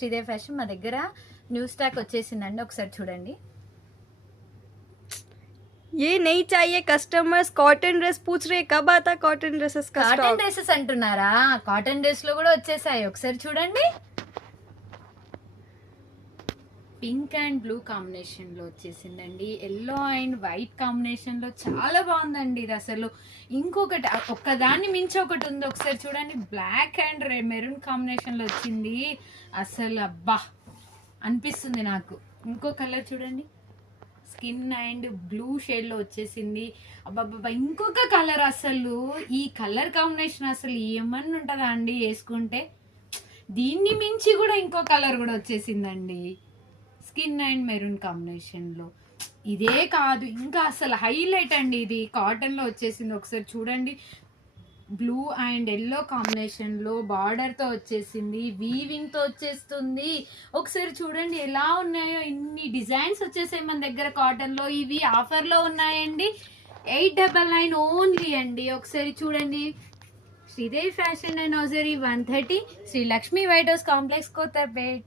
Sridevi fashion మా దగ్గర new stock వచ్చేసిందండి, ఒకసారి చూడండి. ये नहीं चाहिए कस्टमर्स कॉटन ड्रेस पूछ रहे कब आता कॉटन ड्रेसेस का కాటన్ स्टॉक డ్రెస్సెస్ అంటున్నారా? కాటన్ డ్రెస్ లో కూడా వచ్చేసాయి, ఒకసారి చూడండి. పింక్ అండ్ బ్లూ కాంబినేషన్ లో వచ్చేసిందండి. ఎల్లో అండ్ వైట్ కాంబినేషన్ లో చాలా బాగుందండి ఇది. అసలు ఇంకొకటి ఒక్కదాన్ని మించి ఒకటి ఉంది, ఒకసారి చూడండి. బ్లాక్ అండ్ మెరూన్ కాంబినేషన్ లో వచ్చింది. అసలు అబ్బా అనిపిస్తుంది నాకు. ఇంకో కలర్ చూడండి, స్కిన్ అండ్ బ్లూ షేడ్ లో వచ్చేసింది. అబ్బాబ్బా ఇంకొక కలర్, అసలు ఈ కలర్ కాంబినేషన్ అసలు ఏమన్నా ఉంటుందా అండి వేసుకుంటే? దీన్ని మించి కూడా ఇంకో కలర్ కూడా వచ్చేసిందండి, స్కిన్ అండ్ మెరూన్ కాంబినేషన్ లో. ఇదే కాదు, ఇంకా అసలు హైలైట్ అండి ఇది. కాటన్ లో వచ్చేసింది, ఒకసారి చూడండి. బ్లూ అండ్ ఎల్లో కాంబినేషన్ లో బార్డర్ తో వచ్చేసింది, వీవింగ్ తో వచ్చేస్తుంది. ఒకసారి చూడండి ఎలా ఉన్నాయో, ఇన్ని డిజైన్స్ వచ్చేసాయి మన దగ్గర కాటన్ లో. ఇవి ఆఫర్ లో ఉన్నాయండి, 899 ఓన్లీ అండి. ఒకసారి చూడండి. Sridevi fashion and nursery 130 Sri Lakshmi white house complex, Kothapet.